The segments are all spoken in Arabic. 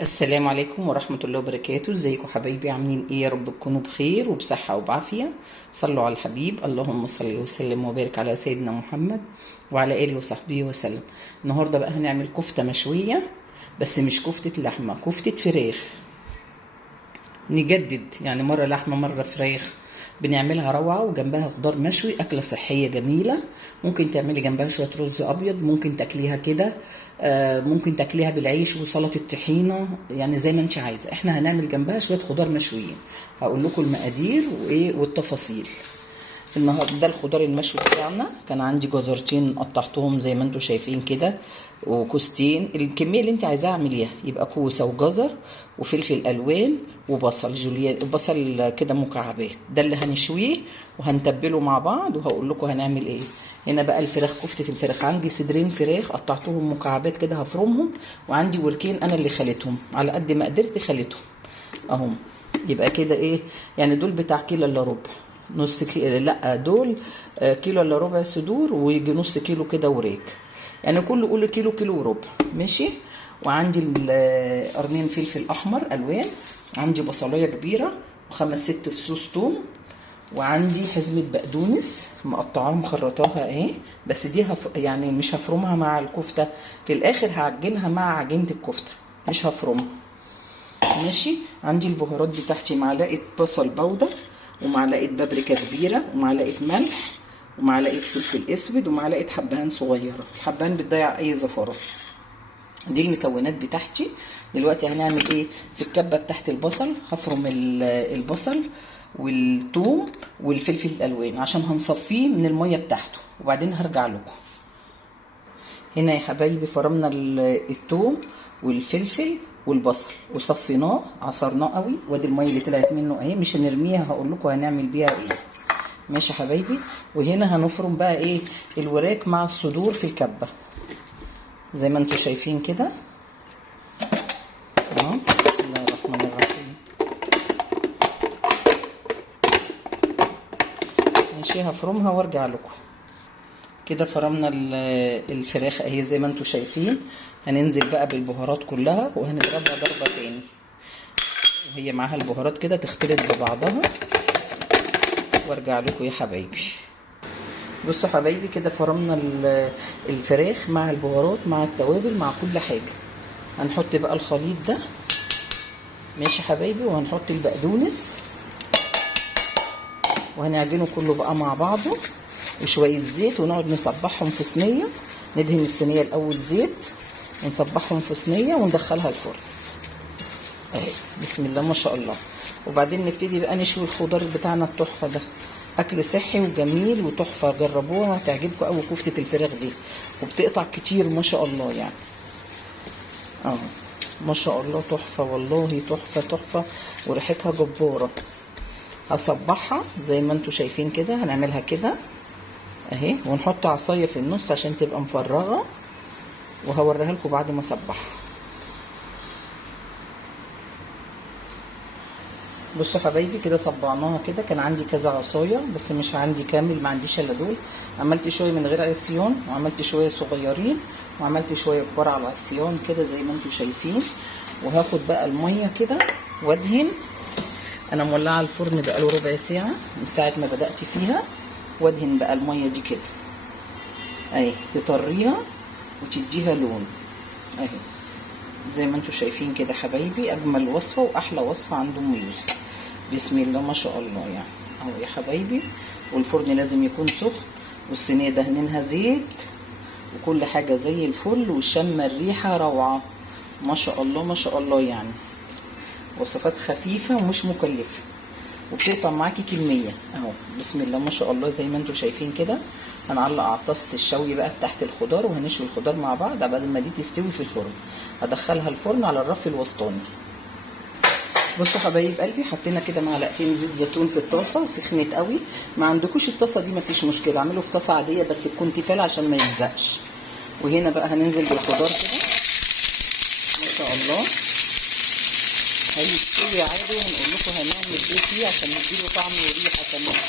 السلام عليكم ورحمة الله وبركاته. ازيكم حبايبي؟ عاملين ايه؟ يا رب تكونوا بخير وبصحة وبعافية. صلوا على الحبيب. اللهم صل وسلم وبارك على سيدنا محمد وعلى آله وصحبه وسلم. النهاردة بقى هنعمل كفتة مشوية، بس مش كفتة لحمة، كفتة فراخ. نجدد يعني، مرة لحمة مرة فراخ. بنعملها روعة وجنبها خضار مشوي، أكلة صحية جميلة. ممكن تعملي جنبها شوية رز أبيض، ممكن تاكليها كده، ممكن تاكليها بالعيش وسلطة طحينة، يعني زي ما انت عايزة. احنا هنعمل جنبها شوية خضار مشويين. هقول لكم المقادير وايه والتفاصيل. النهارده ده الخضار المشوي بتاعنا. كان عندي جزرتين قطعتهم زي ما انتم شايفين كده، وكوستين. الكميه اللي انت عايزاها اعمليها، يبقى كوسه وجزر وفلفل الوان وبصل جوليان، بصل كده مكعبات. ده اللي هنشويه وهنتبله مع بعض، وهقول لكم هنعمل ايه. هنا بقى الفراخ، كفته الفراخ. عندي صدرين فراخ قطعتهم مكعبات كده هفرمهم، وعندي وركين انا اللي خليتهم على قد ما قدرت خليتهم اهم. يبقى كده ايه يعني؟ دول بتاع كيلو الا ربع، نص كيلو، لا دول كيلو الا ربع صدور، ويجي نص كيلو كده وراك. يعني كله قول كيلو، كيلو وربع، ماشي. وعندي قرنين فلفل احمر الوان، عندي بصلايه كبيره، وخمس ست فصوص توم، وعندي حزمه بقدونس مقطعاها مخرطاها اهي. بس دي يعني مش هفرمها مع الكفته، في الاخر هعجنها مع عجينه الكفته، مش هفرمها، ماشي. عندي البهارات بتاعتي: معلقه بصل بودر، ومعلقه بابريكا كبيره، ومعلقه ملح، ومعلقه فلفل اسود، ومعلقه حبهان صغيره. الحبهان بتضيع اي زفاره. دي المكونات بتاعتي. دلوقتي هنعمل ايه؟ في الكبه بتاعت البصل هفرم البصل والثوم والفلفل الالوان عشان هنصفيه من الميه بتاعته، وبعدين هرجع لكم. هنا يا حبايبي فرمنا الثوم والفلفل والبصل وصفيناه، عصرناه قوي، وادي الميه اللي طلعت منه اهي. مش هنرميها، هقول لكم هنعمل بيها ايه، ماشي يا حبايبي. وهنا هنفرم بقى ايه؟ الوراك مع الصدور في الكبه زي ما انتم شايفين كده اهو. بسم الله الرحمن الرحيم. ماشي، هفرمها وارجع لكم. كده فرمنا الفراخ اهي زي ما انتم شايفين. هننزل بقى بالبهارات كلها وهنضربها ضربه تاني، وهي معاها البهارات كده تختلط ببعضها، وارجع لكم يا حبايبي. بصوا حبايبي، كده فرمنا الفراخ مع البهارات مع التوابل مع كل حاجه. هنحط بقى الخليط ده، ماشي حبايبي، وهنحط البقدونس وهنعجنه كله بقى مع بعضه، وشويه زيت، ونقعد نصبحهم في صينيه. ندهن الصينيه الاول زيت، ونصبحهم في صينيه وندخلها الفرن اهي. بسم الله ما شاء الله. وبعدين نبتدي بقى نشوي الخضار بتاعنا التحفه ده. اكل صحي وجميل وتحفه، جربوها هتعجبكم قوي كفته الفراخ دي، وبتقطع كتير ما شاء الله يعني. ما شاء الله، تحفه والله، تحفه تحفه، وريحتها جباره. هصبحها زي ما انتم شايفين كده. هنعملها كده اهي، ونحط عصايه في النص عشان تبقى مفرغه، وهوريها لكم بعد ما اصبحها. بصوا حبايبي، كده صبعناها كده. كان عندي كذا عصايه بس مش عندي كامل، ما عنديش الا دول. عملت شويه من غير عصيان، وعملت شويه صغيرين، وعملت شويه كبار على العصيان كده زي ما انتم شايفين. وهاخد بقى الميه كده وادهن. انا مولعه الفرن بقاله ربع ساعه من ساعه ما بدات فيها، وادهن بقى الميه دي كده اهي، تطريها وتديها لون اهي زي ما انتم شايفين كده حبايبي. اجمل وصفه واحلى وصفه عند ام يوسف. بسم الله ما شاء الله يعني اهو يا حبايبي. والفرن لازم يكون سخن، والصينيه دهنينها زيت، وكل حاجه زي الفل، وشم الريحه روعه ما شاء الله ما شاء الله يعني. وصفات خفيفه ومش مكلفه، وبتقطع معاكي كميه اهو. بسم الله ما شاء الله زي ما انتم شايفين كده. هنعلق على طاسه الشوي بقى تحت الخضار، وهنشوي الخضار مع بعض بعد ما دي تستوي في الفرن. هدخلها الفرن على الرف الوسطاني. بصوا حبايب قلبي، حطينا كده معلقتين زيت زيتون في الطاسه وسخنت قوي. ما عندكوش الطاسه دي مفيش مشكله، اعملوا في طاسه عاديه بس تكون تيفال عشان ما يلزقش. وهنا بقى هننزل بالخضار كده ما شاء الله. هيستوي عادي، وهنقول لكم هنعمل ايه فيه عشان نديله طعم وريحه كمان.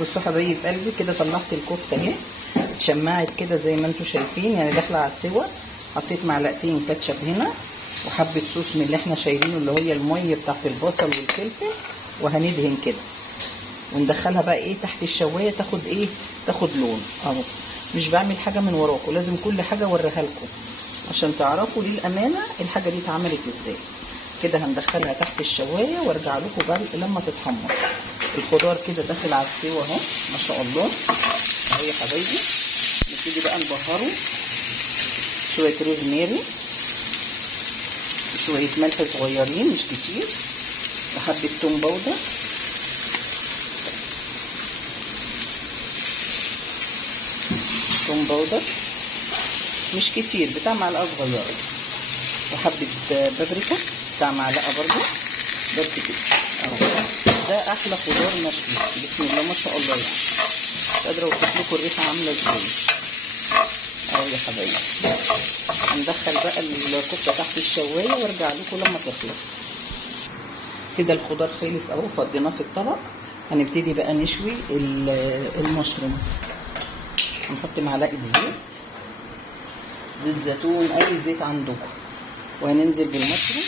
بصوا حبايب قلبي كده طلعت الكفته اهي، اتشمعت كده زي ما انتم شايفين، يعني داخله على السوا. حطيت معلقتين كاتشب هنا وحبه صوص من اللي احنا شايلينه اللي هي الميه بتاعت البصل والفلفل، وهندهن كده وندخلها بقى ايه تحت الشوايه تاخد ايه، تاخد لون اهو. مش بعمل حاجه من وراكم، لازم كل حاجه اوريها لكم عشان تعرفوا للامانه الحاجه دي اتعملت ازاي. كده هندخلها تحت الشوايه وارجع لكم بقى لما تتحمر. الخضار كده داخل على السوا اهو ما شاء الله اهو يا حبايبي. نبتدي بقى نبهره شويه روزماري وشويه ملح صغيرين مش كتير وحبه توم باودر مش كتير بتاع معلقه صغيره، وحبه بابريكا بتاع معلقه برضو بس كده اهو. ده احلى خضار مشوي بسم الله ما شاء الله، يعني مش قادره اوصف لكم الريحه عامله ازاي اهو يا حبايبي. هندخل بقى الكفته تحت الشوايه وارجع لكم لما تخلص. كده الخضار خلص اهو، فضيناه في الطبق. هنبتدي بقى نشوي المشروم. هنحط معلقه زيت زيتون اي زيت عندكم، وهننزل بالمشروم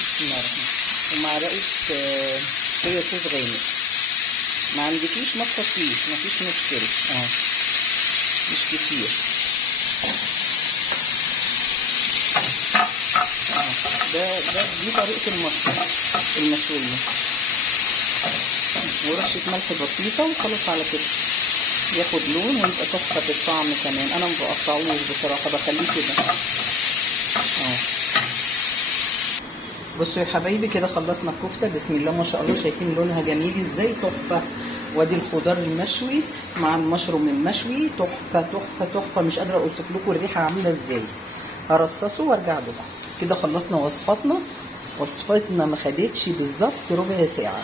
بسم الله الرحمن الرحيم، ومعلقه صويا صوص غامق. ما عندكيش ما تحطيش مفيش مشكله اهو مش كتير دي طريقه المشروم المشويه، ورشه ملح بسيطه وخلاص على كده. ياخد لون ويبقى تحفه في الطعم كمان. انا ما بقطعوش بصراحه، بخليه كده اهو. بصوا يا حبايبي كده خلصنا الكفته بسم الله ما شاء الله. شايفين لونها جميل ازاي، تحفه. وادي الخضار المشوي مع المشروم المشوي تحفه تحفه تحفه، مش قادره اوصف لكم الريحه عامله ازاي. هرصصه وارجع لكم. كده خلصنا وصفتنا ما خدتش بالظبط ربع ساعه.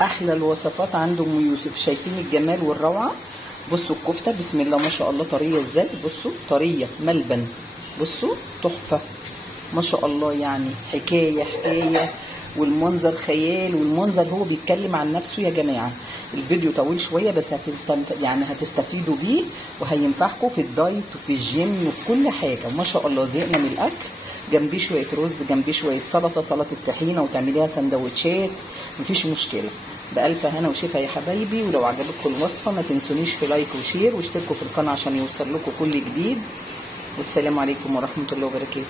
احلى الوصفات عند ام يوسف. شايفين الجمال والروعه. بصوا الكفته بسم الله ما شاء الله طريه ازاي، بصوا طريه ملبن، بصوا تحفه ما شاء الله، يعني حكايه والمنظر خيال. والمنظر هو بيتكلم عن نفسه يا جماعه. الفيديو طويل شويه بس هتستفيدوا بيه وهينفعكم في الدايت وفي الجيم وفي كل حاجه ما شاء الله. زهقنا من الاكل، جنبيه شويه رز، جنبيه شويه سلطه الطحينه وتعمليها سندوتشات مفيش مشكله. بألف هنا وشفا يا حبايبي. ولو عجبتكم الوصفه ما تنسونيش في لايك وشير واشتركوا في القناه عشان يوصل لكم كل جديد. والسلام عليكم ورحمه الله وبركاته.